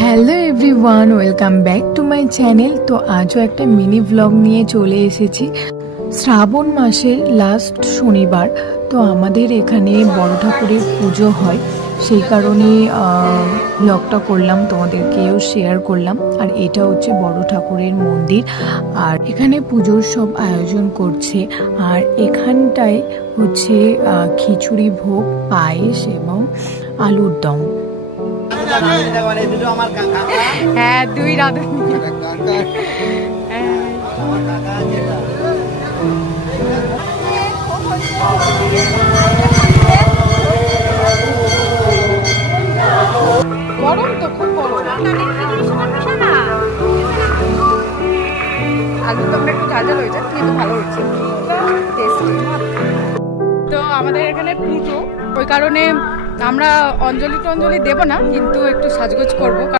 Hello everyone, welcome back to my channel. তো আজও একটা মিনি ব্লগ নিয়ে চলে এসেছি। শ্রাবণ মাসের লাস্ট শনিবার তো আমাদের এখানে বড় ঠাকুরের পুজো হয়, সেই কারণে ব্লগটা করলাম, তোমাদেরকেও শেয়ার করলাম। আর এটা হচ্ছে বড় ঠাকুরের মন্দির, আর এখানে পুজোর সব আয়োজন করছে। আর এখানটায় হচ্ছে খিচুড়ি ভোগ, পায়েস এবং আলুর দম। হ্যাঁ, দুই রাঁধুনি। গরম তো, খুব গরম। আলুর দমটা একটু ঝাল ঝাল হয়েছে, কিন্তু ভালো হচ্ছে, তো আমাদের এখানে পুজো, ওই কারণে আমরা অঞ্জলি টঞ্জলি দেবো না, কিন্তু একটু সাজগোজ করবো।